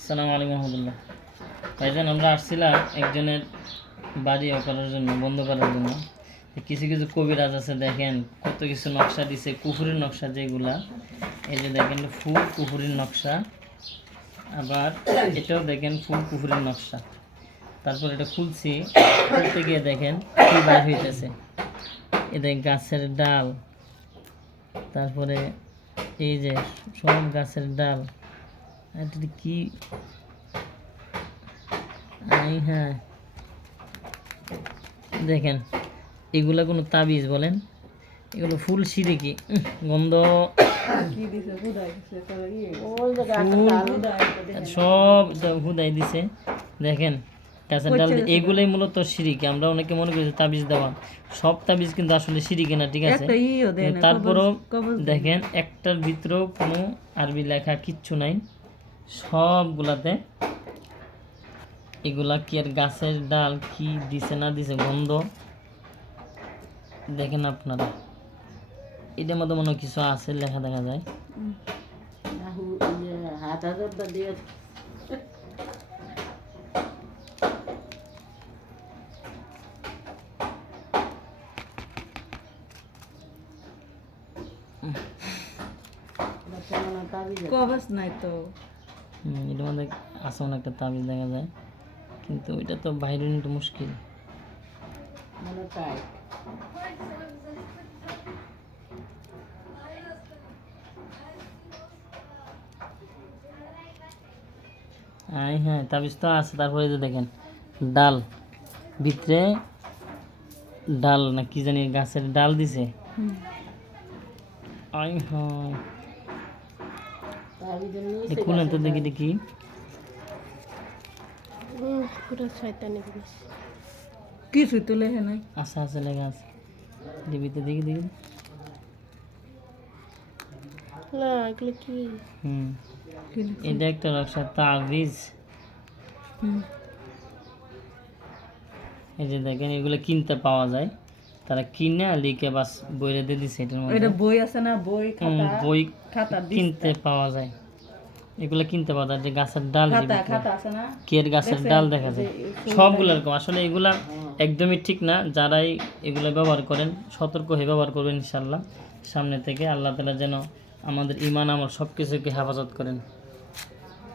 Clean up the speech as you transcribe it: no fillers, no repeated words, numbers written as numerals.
আসসালামু আলাইকুম রহমতুল্লাহ। ভাইজান আমরা আসছিলাম একজনের বাড়ি করার জন্য, বন্ধ করার জন্য। কিছু কিছু কবিরাজ আছে, দেখেন কত কিছু নকশা দিছে, কুফুরির নকশা যেগুলা। এই যে দেখেন ফুল কুফুরির নকশা, আবার এটাও দেখেন ফুল কুফুরির নকশা। তারপর এটা খুলছি, খুলতে গিয়ে দেখেন কি বাইর হইতেছে। এটা গাছের ডাল, তারপরে এই যে সব গাছের ডাল। এটা কি হ্যাঁ দেখেন, এগুলা কোনো তাবিজ বলেন? এগুলো ফুল সিরিকি, গন্ধ সব হুদাই দিছে। দেখেন গাছের ডাল, এগুলাই মূলত সিরিকি। আমরা অনেকে মনে করি তাবিজ দেওয়া, সব তাবিজ কিন্তু আসলে সিরিকি না, ঠিক আছে? তারপরও দেখেন একটার ভিতরেও কোনো আরবি লেখা কিচ্ছু নাই, সবগুলাতে এগুলা কি আর গাছের ডাল কি দিছে না দিছে, গন্ধ দেখেন আপনারা। এটার মধ্যে মনে কিছু আছে লেখা দেখা যায়। এটার মধ্যে আসন একটা তাবিজ দেখা যায়, কিন্তু ওইটা তো বাইরে নিতে মুশকিল। হ্যাঁ তাবিজ তো আছে। তারপরে যে দেখেন ডাল, ভিতরে ডাল না কি জানি গাছের ডাল দিছে। খুলেন তো দেখি দেখি। কিছু তো লেখে নাই। আচ্ছা আচ্ছা লেখা আছে, ডিবিতে দেখি দেখি। এটা একটা নকশা তাবিজ। এই যে দেখেন এগুলো কিনতে পাওয়া যায়, তারা কিনে লিখে বাস বইরে দিয়ে দিছে। এটার মধ্যে এটা বই আছে না, বই খাতা, বই খাতা কিনতে পাওয়া যায়, এগুলো কিনতে পাওয়া যায়। যে গাছের ডাল, খাতা আছে না, কের গাছের ডাল দেখা যায় সবগুলো এরকম। আসলে এগুলা একদমই ঠিক না, যারাই এগুলো ব্যবহার করেন সতর্ক হয়ে ব্যবহার করবেন ইনশাল্লাহ। সামনে থেকে আল্লাহ তাআলা যেন আমাদের ঈমান আমল সব কিছুকে হেফাজত করেন।